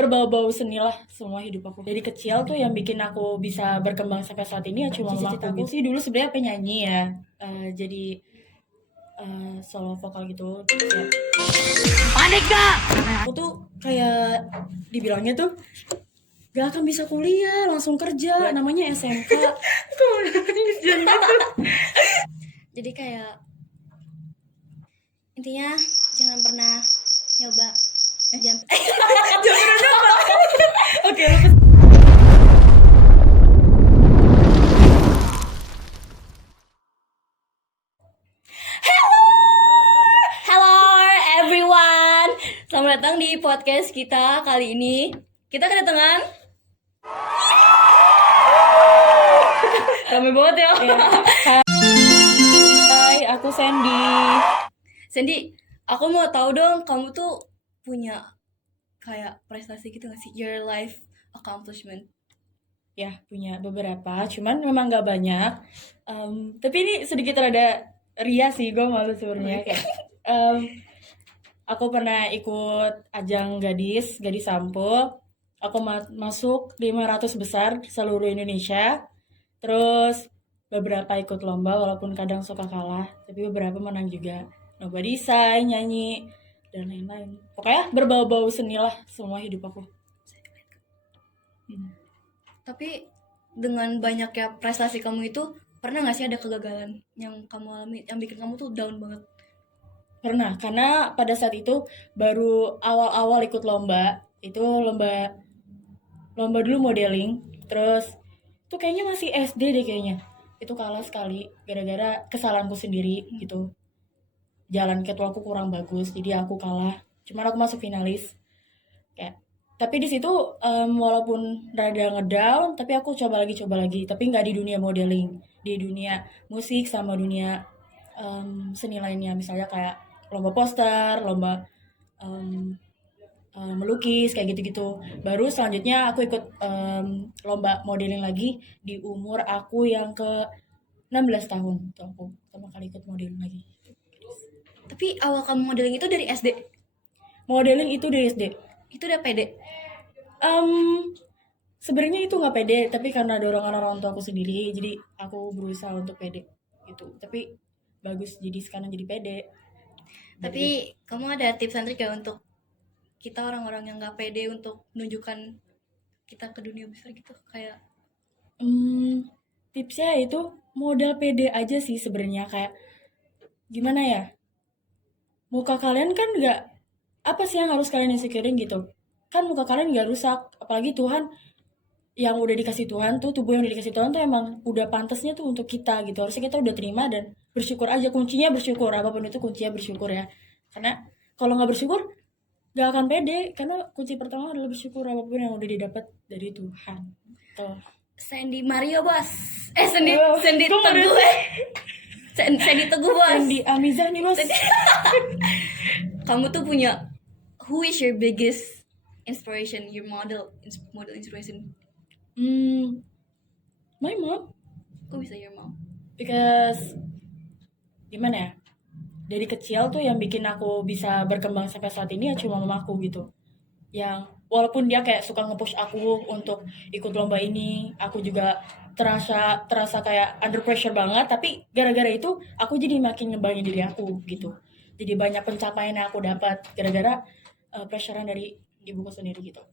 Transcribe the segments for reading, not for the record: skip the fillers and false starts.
berbau-bau seni lah semua hidup aku. Dari kecil tuh yang bikin aku bisa berkembang sampai saat ini ya cuma mama aku sih. Dulu sebenarnya penyanyi ya. Jadi solo vokal gitu. Ya. Panik gak? Aku tuh kayak dibilangnya tuh gak akan bisa kuliah, langsung kerja. Namanya SMK. Jadi kayak intinya jangan pernah nyoba jangan Oke, Hello everyone. Selamat datang di podcast kita kali ini. Kita kedatangan ramai banget ya. Hai, aku Sandy. Sandy, aku mau tahu dong, kamu tuh punya kayak prestasi gitu gak sih? Your life accomplishment. Ya, punya beberapa, cuman memang gak banyak. Tapi ini sedikit rada ria sih, gue malu sebenarnya. Kayak, aku pernah ikut ajang gadis sampul. Aku masuk 500 besar seluruh Indonesia. Terus beberapa ikut lomba walaupun kadang suka kalah, tapi beberapa menang juga. Lomba desain, nyanyi, dan lain-lain. Pokoknya berbau-bau seni lah semua hidup aku. Tapi dengan banyaknya prestasi kamu itu, pernah gak sih ada kegagalan yang kamu alami, yang bikin kamu tuh down banget? Pernah, karena pada saat itu baru awal-awal ikut lomba. Itu lomba dulu modeling. Terus itu kayaknya masih SD deh kayaknya. Itu kalah sekali gara-gara kesalahanku sendiri gitu. Jalan catwalk aku kurang bagus, jadi aku kalah. Cuman aku masuk finalis. Kayak tapi di situ walaupun rada ngedown, tapi aku coba lagi. Tapi nggak di dunia modeling, di dunia musik sama dunia seni lainnya. Misalnya kayak lomba poster, lomba melukis kayak gitu-gitu. Baru selanjutnya aku ikut lomba modeling lagi di umur aku yang ke 16 tahun. Tuh aku pertama kali ikut modeling lagi. Tapi awal kamu modeling itu dari SD? Modeling itu dari SD. Itu udah pede? Sebenarnya itu nggak pede, tapi karena dorongan orang tua aku sendiri, jadi aku berusaha untuk pede gitu. Tapi bagus jadi sekarang jadi pede. Tapi kamu ada tips and trik ya untuk kita orang-orang yang nggak pede untuk menunjukkan kita ke dunia besar gitu kayak? Tipsnya itu modal pede aja sih sebenarnya. Kayak gimana ya? Muka kalian kan nggak, apa sih yang harus kalian insecurein gitu? Kan muka kalian nggak rusak, apalagi Tuhan yang udah dikasih Tuhan tuh, tubuh yang udah dikasih Tuhan tuh emang udah pantasnya tuh untuk kita gitu. Harusnya kita udah terima dan bersyukur aja. Kuncinya bersyukur, apapun itu kuncinya bersyukur ya. Karena kalau nggak bersyukur nggak akan pede, karena kunci pertama adalah bersyukur apapun yang udah didapat dari Tuhan. Tuh. Sandy Mario bos. Sandy Teguh. Sandy Teguh bos. Sandy Amizah nih bos. Kamu tuh punya, who is your biggest inspiration, your model inspiration? My mom. Kok bisa your mom? Because gimana ya? Dari kecil tuh yang bikin aku bisa berkembang sampai saat ini ya cuma mamaku gitu. Yang walaupun dia kayak suka nge-push aku untuk ikut lomba ini, aku juga terasa kayak under pressure banget, tapi gara-gara itu aku jadi makin ngembangin diri aku gitu. Jadi banyak pencapaian yang aku dapat gara-gara pressurean dari ibuku sendiri gitu.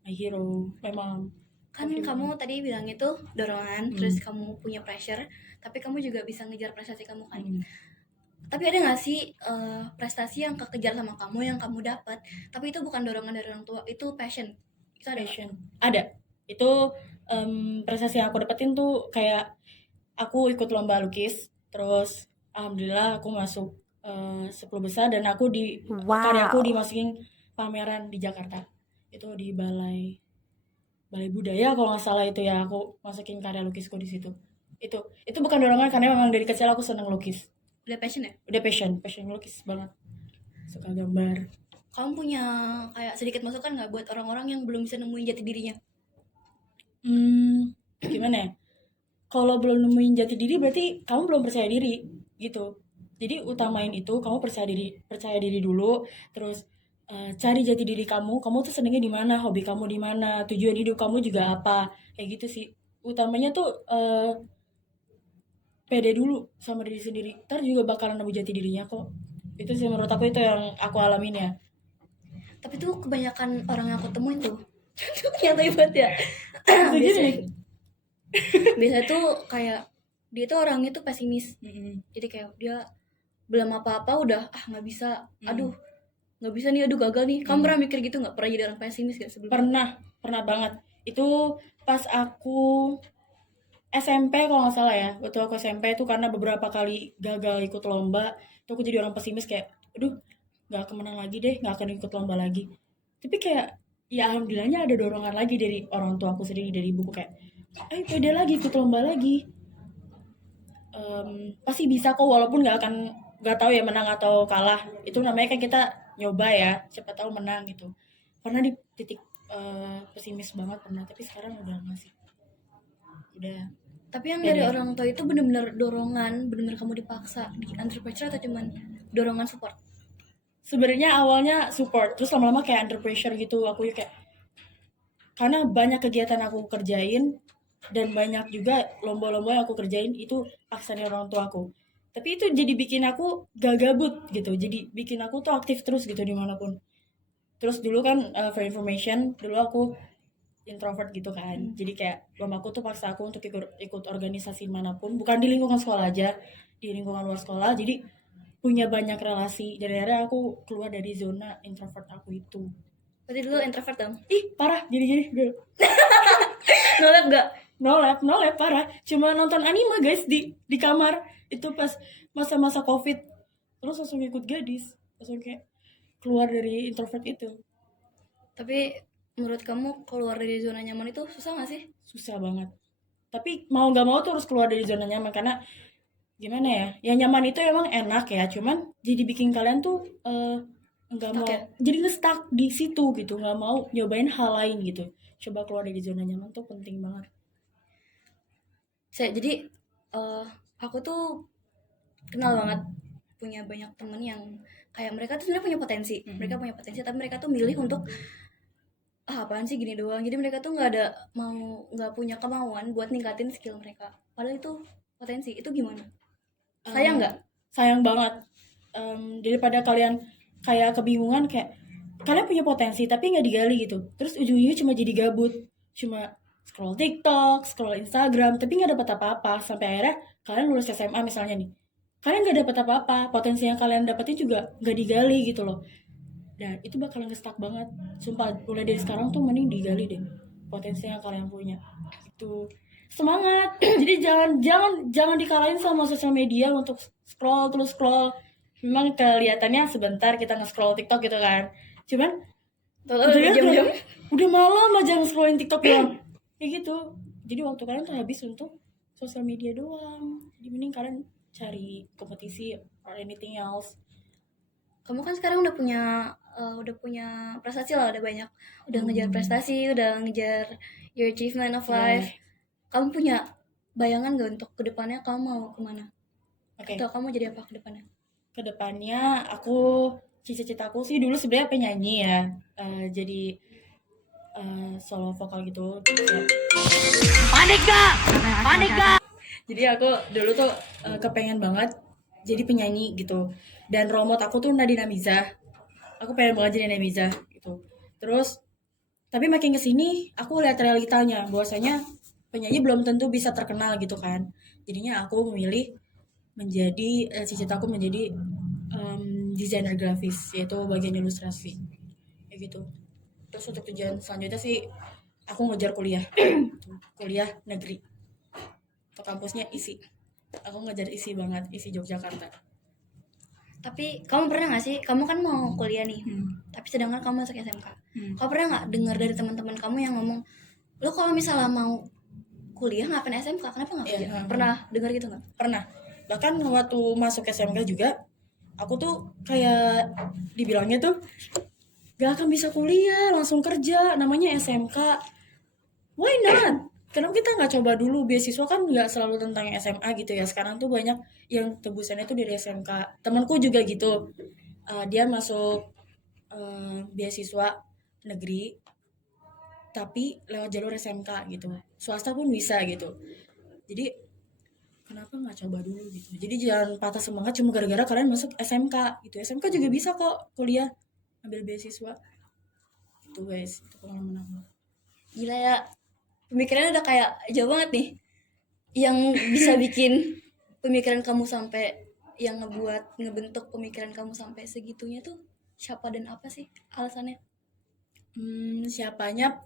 My hero, my mom. Kan kamu tadi bilang itu dorongan, terus kamu punya pressure, tapi kamu juga bisa ngejar prestasi kamu kan. Tapi ada gak sih prestasi yang kekejar sama kamu, yang kamu dapat, tapi itu bukan dorongan dari orang tua, itu passion? Itu ada passion? Ada. Itu prestasi yang aku dapetin tuh kayak aku ikut lomba lukis, terus alhamdulillah aku masuk 10 besar dan aku karyaku dimasukin pameran di Jakarta. Itu di Balai Budaya kalau nggak salah itu ya, aku masukin karya lukisku di situ. Itu bukan dorongan karena memang dari kecil aku seneng lukis. Udah passion ya? Udah passion lukis banget. Suka gambar. Kamu punya kayak sedikit masukan nggak buat orang-orang yang belum bisa nemuin jati dirinya? Gimana ya? Kalau belum nemuin jati diri berarti kamu belum percaya diri gitu. Jadi utamain itu, kamu percaya diri dulu, terus cari jati diri kamu tuh senengnya di mana, hobi kamu di mana, tujuan hidup kamu juga apa, kayak gitu sih. Utamanya tuh pede dulu sama diri sendiri, ntar juga bakalan nemu jati dirinya kok. Itu sih menurut aku, itu yang aku alamin ya. Tapi tuh kebanyakan orang yang aku temuin tuh nyata banget ya. Setuju biasa nih. biasa tuh kayak dia tuh orangnya tuh pesimis. Mm-mm. Jadi kayak dia belum apa-apa udah nggak bisa, Mm. aduh nggak bisa nih, aduh gagal nih. Kamu Mm. pernah mikir gitu nggak? Pernah jadi orang pesimis gak sebelumnya? Pernah banget. Itu pas aku SMP kalau nggak salah ya. Waktu aku SMP itu karena beberapa kali gagal ikut lomba, itu aku jadi orang pesimis kayak, aduh nggak akan menang lagi deh, nggak akan ikut lomba lagi. Tapi kayak, ya alhamdulillahnya ada dorongan lagi dari orang tua aku sendiri, dari ibuku kayak, ayo pede lagi, ikut lomba lagi. Pasti bisa kok, walaupun nggak tahu ya menang atau kalah. Itu namanya kan kita nyoba ya, siapa tahu menang gitu. Pernah di titik pesimis banget pernah, tapi sekarang udah nggak sih, udah Tapi yang dari pede. orang tua itu bener-bener dorongan, bener-bener kamu dipaksa di under pressure atau cuman dorongan support? Sebenarnya awalnya support, terus lama-lama kayak under pressure gitu. Aku kayak, karena banyak kegiatan aku kerjain dan banyak juga lomba-lomba yang aku kerjain itu paksaan orang tua aku. Tapi itu jadi bikin aku gak gabut gitu. Jadi bikin aku tuh aktif terus gitu dimanapun. Terus dulu kan for information, dulu aku introvert gitu kan. Jadi kayak mamaku tuh paksa aku untuk ikut organisasi manapun, bukan di lingkungan sekolah aja, di lingkungan luar sekolah. Jadi punya banyak relasi. Dari akhirnya aku keluar dari zona introvert aku itu. Berarti dulu introvert dong? Ih, parah. Jadi Nolep gak? no lab parah. Cuma nonton anime guys di kamar. Itu pas masa-masa Covid. Terus langsung ikut gadis. Langsung kayak keluar dari introvert itu. Tapi menurut kamu keluar dari zona nyaman itu susah gak sih? Susah banget. Tapi mau nggak mau tuh harus keluar dari zona nyaman, karena gimana ya? Yang nyaman itu emang enak ya, cuman jadi bikin kalian tuh nggak Stuck mau, ya? jadi nge-stuck di situ gitu, nggak mau nyobain hal lain gitu. Coba keluar dari zona nyaman tuh penting banget. Jadi aku tuh kenal banget, punya banyak temen yang kayak mereka tuh sebenarnya punya potensi. Mereka punya potensi tapi mereka tuh milih untuk apaan sih gini doang. Jadi mereka tuh nggak punya kemauan buat ningkatin skill mereka. Padahal itu potensi. Itu gimana? Sayang nggak? Sayang banget. Daripada kalian kayak kebingungan, kayak kalian punya potensi tapi nggak digali gitu, terus ujung-ujungnya cuma jadi gabut, cuma scroll TikTok, scroll Instagram, tapi nggak dapat apa-apa. Sampai akhirnya kalian lulus SMA misalnya nih, kalian nggak dapat apa-apa, potensi yang kalian dapetin juga nggak digali gitu loh. Dan itu bakalan nge-stuck banget. Sumpah, mulai dari sekarang tuh mending digali deh potensi yang kalian punya. Itu semangat. Jadi jangan dikalahin sama sosial media untuk scroll terus scroll. Memang kelihatannya sebentar kita nge-scroll TikTok gitu kan. Cuman Tahu udah ya jam-jam. udah malam aja nge-scrollin TikTok doang. Kayak gitu. Jadi waktu kalian tuh habis untuk sosial media doang. Jadi mending kalian cari kompetisi or anything else. Kamu kan sekarang udah punya prestasi lah, udah banyak, udah ngejar prestasi, udah ngejar your achievement of life. Kamu punya bayangan gak untuk kedepannya kamu mau kemana? Oke. Atau kamu jadi apa kedepannya? Kedepannya aku, cita-citaku sih dulu sebenarnya penyanyi ya. Jadi solo vokal gitu. Panik gak? Jadi aku dulu tuh kepengen banget jadi penyanyi gitu. Dan role model aku tuh Nadine Amiza. Aku pengen banget jadi Nadine Amiza gitu. Terus tapi makin kesini aku lihat realitanya, bahwasanya penyanyi belum tentu bisa terkenal gitu kan. Jadinya aku memilih menjadi cita-citaku menjadi desainer grafis, yaitu bagian ilustrasi kayak gitu. Terus untuk tujuan selanjutnya sih aku ngejar kuliah negeri atau kampusnya isi. Aku ngejar isi banget, isi Yogyakarta. Tapi kamu pernah gak sih, kamu kan mau kuliah nih, tapi sedangkan kamu masuk SMK. Kamu pernah gak dengar dari teman-teman kamu yang ngomong, lo kalau misalnya mau kuliah ngapain SMK, kenapa gak kerja? Pernah dengar gitu gak? Pernah. Bahkan waktu masuk SMK juga, aku tuh kayak dibilangnya tuh gak akan bisa kuliah, langsung kerja, namanya SMK. Why not? Kenapa kita nggak coba dulu? Beasiswa kan nggak selalu tentang SMA gitu ya. Sekarang tuh banyak yang tebusannya tuh dari SMK. Temanku juga gitu. Dia masuk beasiswa negeri tapi lewat jalur SMK gitu, swasta pun bisa gitu. Jadi kenapa nggak coba dulu gitu, jadi jangan patah semangat cuma gara-gara kalian masuk SMK gitu. SMK juga bisa kok kuliah ambil beasiswa itu guys, itu pengalaman aku. Gila ya, pemikirannya udah kayak jauh banget nih. Yang bisa bikin pemikiran kamu sampai, yang ngebentuk pemikiran kamu sampai segitunya tuh siapa dan apa sih alasannya? Siapanya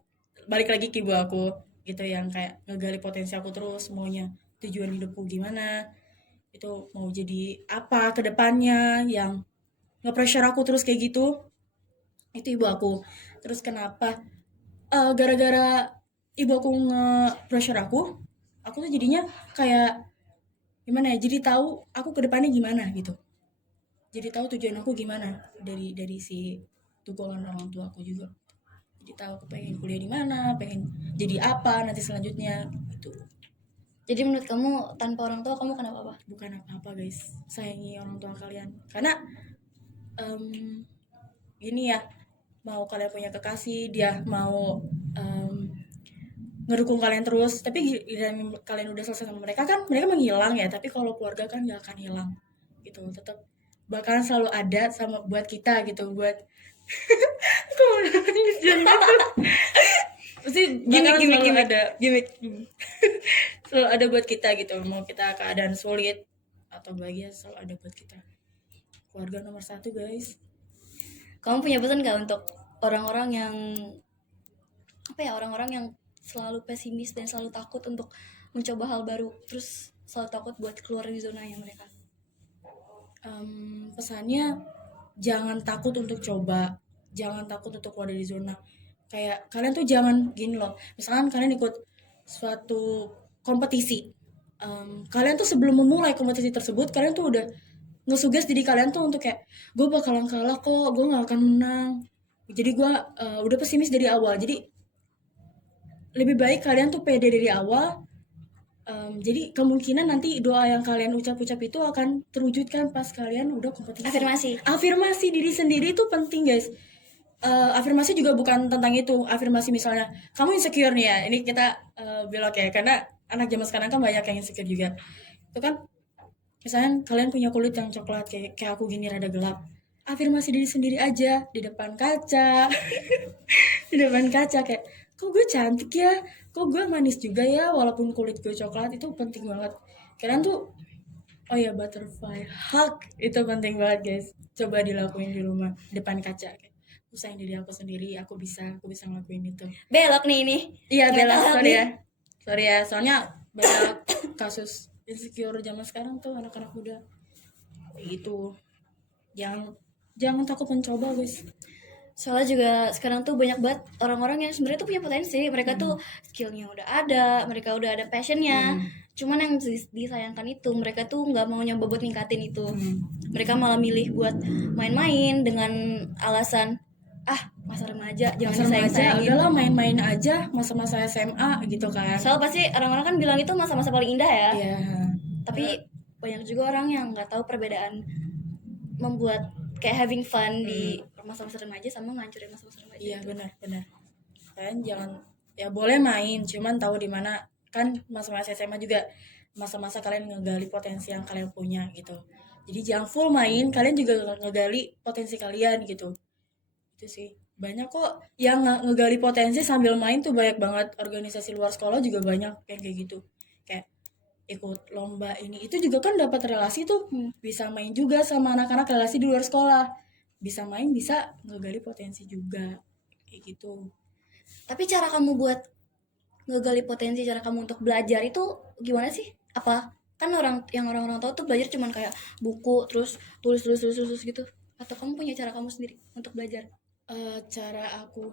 balik lagi ke ibu aku gitu, yang kayak ngegali potensi aku terus, maunya tujuan hidupku gimana, itu mau jadi apa ke depannya, yang nge-pressure aku terus kayak gitu, itu ibu aku. Terus kenapa gara-gara ibu aku nge-pressure aku tuh jadinya kayak gimana ya, jadi tahu aku ke depannya gimana gitu, jadi tahu tujuan aku gimana dari si dukungan orang tua aku juga. Jadi tahu aku pengen kuliah di mana, pengen jadi apa nanti selanjutnya gitu. Jadi menurut kamu tanpa orang tua kamu kenapa apa? Bukan apa-apa guys, sayangi orang tua kalian, karena gini ya, mau kalian punya kekasih, dia mau ngedukung kalian terus, tapi giliran kalian udah selesai sama mereka kan mereka menghilang ya, tapi kalau keluarga kan gak akan hilang gitu, tetap bakalan selalu ada sama buat kita gitu, buat kok nangis jangan gitu, pasti bakalan selalu ada, selalu ada buat kita gitu, mau kita keadaan sulit atau bahagia selalu ada buat kita. Keluarga nomor satu guys. Kamu punya pesan gak untuk orang-orang yang apa ya, orang-orang yang selalu pesimis dan selalu takut untuk mencoba hal baru, terus selalu takut buat keluar dari zonanya mereka? Pesannya jangan takut untuk coba, jangan takut untuk keluar dari zona. Kayak kalian tuh jangan gini loh, misalkan kalian ikut suatu kompetisi, kalian tuh sebelum memulai kompetisi tersebut kalian tuh udah ngesugas diri kalian tuh untuk kayak gue bakalan kalah kok, gue gak akan menang, jadi gue udah pesimis dari awal. Jadi lebih baik kalian tuh pede dari awal. Jadi kemungkinan nanti doa yang kalian ucap-ucap itu akan terwujudkan pas kalian udah kompetisi. Afirmasi diri sendiri itu penting guys. Afirmasi juga bukan tentang itu. Afirmasi misalnya kamu insecure nih ya, ini kita belok ya, karena anak zaman sekarang kan banyak yang insecure juga. Itu kan misalnya kalian punya kulit yang coklat kayak aku gini rada gelap. Afirmasi diri sendiri aja di depan kaca. Di depan kaca kayak kok gue cantik ya, kok gue manis juga ya walaupun kulit gue coklat. Itu penting banget. Kalian tuh, oh ya, butterfly hug itu penting banget guys, coba dilakuin di rumah depan kaca. Aku sayang diri aku sendiri, aku bisa ngelakuin itu. Belok nih ini. Iya belok, sorry ya soalnya banyak kasus insecure zaman sekarang tuh anak-anak muda kayak gitu. Jangan takut mencoba guys. Soalnya juga sekarang tuh banyak banget orang-orang yang sebenarnya tuh punya potensi, mereka tuh skillnya udah ada, mereka udah ada passionnya, cuman yang disayangkan itu mereka tuh nggak mau nyoba buat ningkatin itu. Mereka malah milih buat main-main dengan alasan masa remaja, jangan disayang-sayangin, udahlah main-main aja masa-masa SMA gitu kan. soalnya pasti orang-orang kan bilang itu masa-masa paling indah ya. Iya. Tapi banyak juga orang yang nggak tahu perbedaan membuat kayak having fun di masa-masa remaja sama ngancurin masa-masa remaja. Iya benar. Kalian jangan, ya boleh main, cuman tahu di mana kan. Masa-masa SMA juga masa-masa kalian ngegali potensi yang kalian punya gitu. Jadi jangan full main, kalian juga ngegali potensi kalian gitu. Itu sih. Banyak kok yang ngegali potensi sambil main tuh, banyak banget. Organisasi luar sekolah juga banyak yang kayak gitu. Kayak ikut lomba ini itu juga kan dapat relasi tuh. Bisa main juga sama anak-anak relasi di luar sekolah. Bisa main, bisa ngegali potensi juga. Kayak gitu. Tapi cara kamu buat ngegali potensi, cara kamu untuk belajar itu gimana sih? Apa kan orang-orang tahu tuh belajar cuman kayak buku terus tulis gitu, atau kamu punya cara kamu sendiri untuk belajar? Cara aku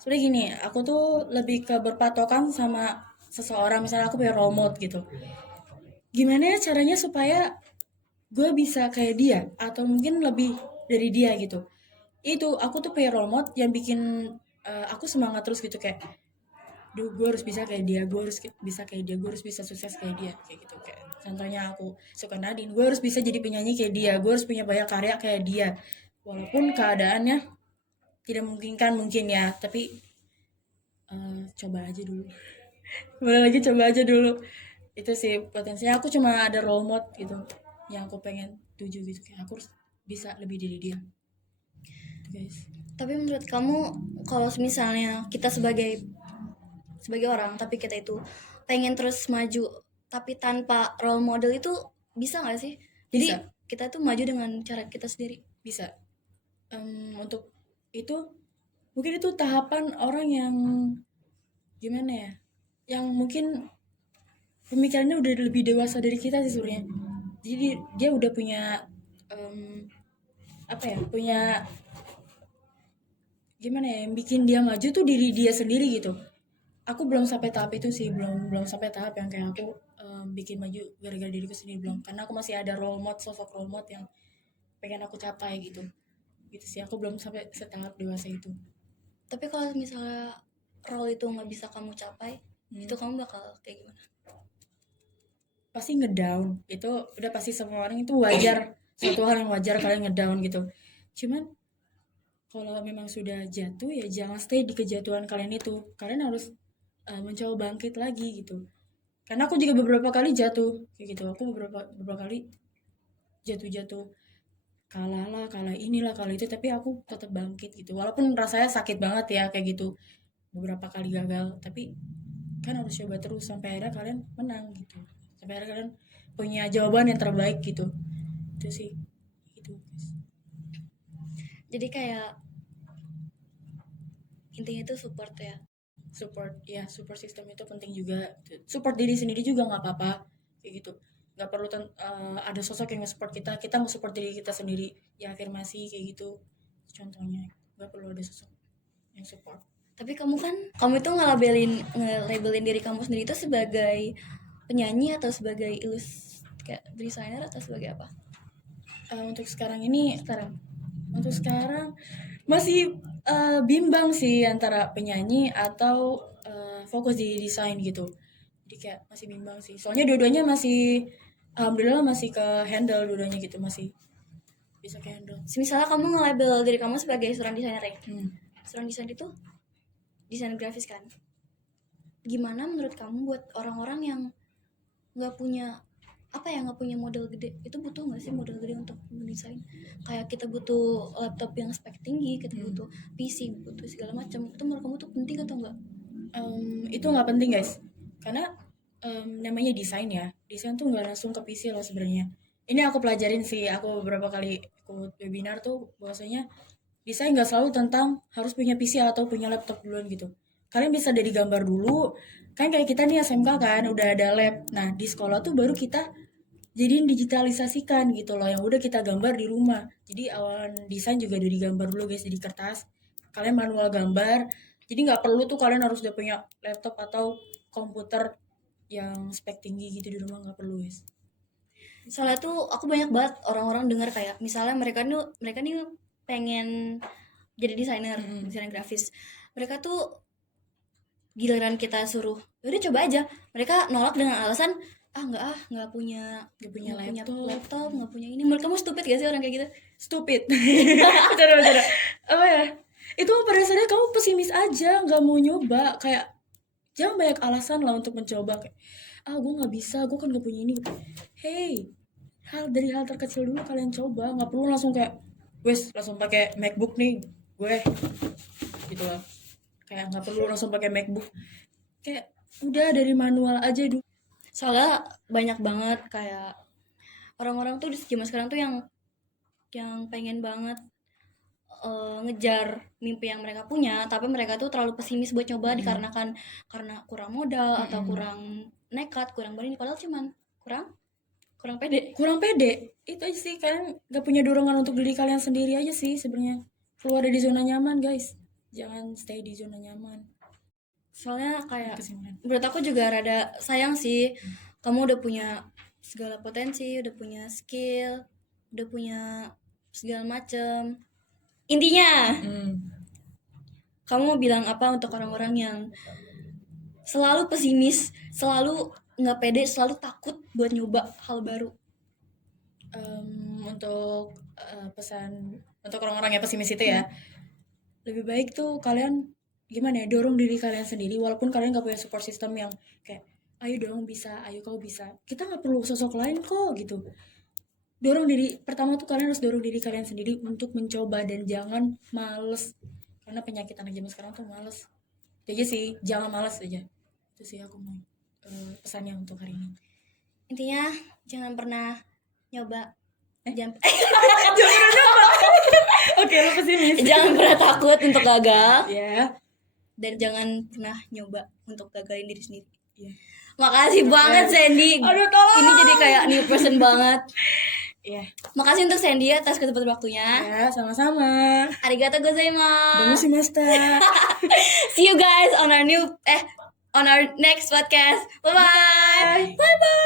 sebenarnya gini, aku tuh lebih ke berpatokan sama seseorang. Misalnya aku punya role model gitu, gimana ya caranya supaya gue bisa kayak dia atau mungkin lebih dari dia gitu. Itu aku tuh punya role model yang bikin aku semangat terus gitu, kayak duh gue harus bisa kayak dia, gue harus bisa kayak dia, gue harus bisa sukses kayak dia, kayak gitu. Kayak contohnya aku suka Nadine, gue harus bisa jadi penyanyi kayak dia, gue harus punya banyak karya kayak dia walaupun keadaannya tidak memungkinkan mungkin ya, tapi coba aja dulu. Boleh lagi coba aja dulu. Itu sih potensinya. Aku cuma ada role model gitu yang aku pengen tuju gitu, kayak aku harus bisa lebih dari dia gitu, guys. Tapi menurut kamu, kalau misalnya kita sebagai orang, tapi kita itu pengen terus maju tapi tanpa role model, itu bisa nggak sih? Jadi Bisa. kita tuh maju dengan cara kita sendiri. Bisa. Untuk itu mungkin itu tahapan orang yang gimana ya, yang mungkin pemikirannya udah lebih dewasa dari kita sih sebenarnya. Jadi dia udah punya apa ya, punya gimana ya, yang bikin dia maju tuh diri dia sendiri gitu. Aku belum sampai tahap itu sih, belum belum sampai tahap yang kayak aku bikin maju gara-gara diriku sendiri, belum, karena aku masih ada role model, sosok role model yang pengen aku capai gitu. Gitu sih, aku belum sampai setahap dewasa itu. Tapi kalau misalnya role itu nggak bisa kamu capai, itu kamu bakal kayak gimana? Pasti ngedown, itu udah pasti, semua orang itu wajar, suatu hal yang wajar kalian ngedown gitu. Cuman kalau memang sudah jatuh ya jangan stay di kejatuhan kalian itu, kalian harus mencoba bangkit lagi gitu. Karena aku juga beberapa kali jatuh kayak gitu, aku beberapa kali jatuh kalah lah, kalah inilah, kalah itu, tapi aku tetap bangkit gitu, walaupun rasanya sakit banget ya kayak gitu, beberapa kali gagal, tapi kan harus coba terus sampai akhirnya kalian menang gitu, sampai akhirnya kalian punya jawaban yang terbaik gitu. Itu sih gitu. Jadi kayak intinya itu support ya. Support ya, support system itu penting juga. Support diri sendiri juga nggak apa-apa kayak gitu, nggak perlu ada sosok yang nge-support kita, kita nge-support diri kita sendiri ya, afirmasi kayak gitu contohnya, nggak perlu ada sosok yang support. Tapi kamu itu ngelabelin diri kamu sendiri itu sebagai penyanyi atau sebagai kayak desainer atau sebagai apa? Untuk sekarang ini, Sekarang untuk sekarang masih bimbang sih antara penyanyi atau fokus di desain gitu. Jadi kayak masih bimbang sih. Soalnya dua-duanya masih, alhamdulillah masih ke handle dua-duanya gitu, masih bisa ke handle. misalnya kamu nge-label diri kamu sebagai seorang desainer ya. Hmm. Seorang desainer itu desain grafis kan. Gimana menurut kamu buat orang-orang yang nggak punya nggak punya modal gede, itu butuh nggak sih modal gede untuk mendesain? Kayak kita butuh laptop yang spek tinggi, kita butuh PC, butuh segala macam. Itu menurut kamu tuh penting atau enggak? Itu nggak penting guys, karena namanya desain ya, desain tuh nggak langsung ke PC loh sebenarnya. Ini aku pelajarin sih, aku beberapa kali ikut webinar tuh bahwasanya desain nggak selalu tentang harus punya PC atau punya laptop duluan gitu. Kalian bisa dari gambar dulu, kan kayak kita nih SMK kan udah ada lab, nah di sekolah tuh baru kita jadiin digitalisasikan gitu loh, yang udah kita gambar di rumah. Jadi awalan desain juga dari gambar dulu guys, di kertas kalian manual gambar, jadi nggak perlu tuh kalian harus udah punya laptop atau komputer yang spek tinggi gitu di rumah, nggak perlu guys. Soalnya tuh aku banyak banget orang-orang dengar kayak misalnya mereka nih pengen jadi desainer, desainer grafis. Mereka tuh giliran kita suruh, udah coba aja. Mereka nolak dengan alasan nggak punya laptop, nggak punya ini. Menurut kamu stupid gak sih orang kayak gitu? Stupid. Bercanda. Apa ya, itu pada dasarnya kamu pesimis aja, nggak mau nyoba. Kayak jangan banyak alasan lah untuk mencoba, kayak gue nggak bisa, gue kan nggak punya ini. Hey, dari hal terkecil dulu kalian coba, nggak perlu langsung kayak langsung pakai MacBook nih gue gitu lah. Kayak nggak perlu langsung pakai MacBook, kayak udah dari manual aja dulu. Soalnya banyak banget kayak orang-orang tuh di zaman sekarang tuh yang pengen banget ngejar mimpi yang mereka punya, tapi mereka tuh terlalu pesimis buat coba dikarenakan karena kurang modal atau kurang nekat, kurang berani, padahal cuman kurang pede. Itu aja sih, kalian gak punya dorongan untuk diri kalian sendiri aja sih sebenarnya. Keluar dari zona nyaman guys, jangan stay di zona nyaman. Soalnya kayak Kesimpulan. menurut aku juga rada sayang sih, kamu udah punya segala potensi, udah punya skill, udah punya segala macem. Intinya kamu mau bilang apa untuk orang-orang yang selalu pesimis, selalu nggak pede, selalu takut buat nyoba hal baru? Untuk pesan untuk orang-orang yang pesimis itu ya, lebih baik tuh kalian gimana ya, dorong diri kalian sendiri walaupun kalian gak punya support system yang kayak ayo dong bisa, ayo kau bisa, kita nggak perlu sosok lain kok gitu. Dorong diri, pertama tuh kalian harus dorong diri kalian sendiri untuk mencoba dan jangan males, karena penyakit anak zaman sekarang tuh males. Jadi sih jangan males aja, itu sih aku mau pesannya untuk hari ini. Intinya jangan pernah nyoba jangan Oke, lu pesimis. jangan pernah takut untuk gagal Ya. dan jangan pernah nyoba untuk gagalin diri sendiri. Iya. Makasih banget Sandy. Aduh, tolong. Ini jadi kayak new person banget. Iya. Makasih untuk Sandy atas kesempatan waktunya. Ya, sama-sama. Arigatou gozaimasu. Domoshimashita. See you guys on our on our next podcast. Bye bye. Bye bye.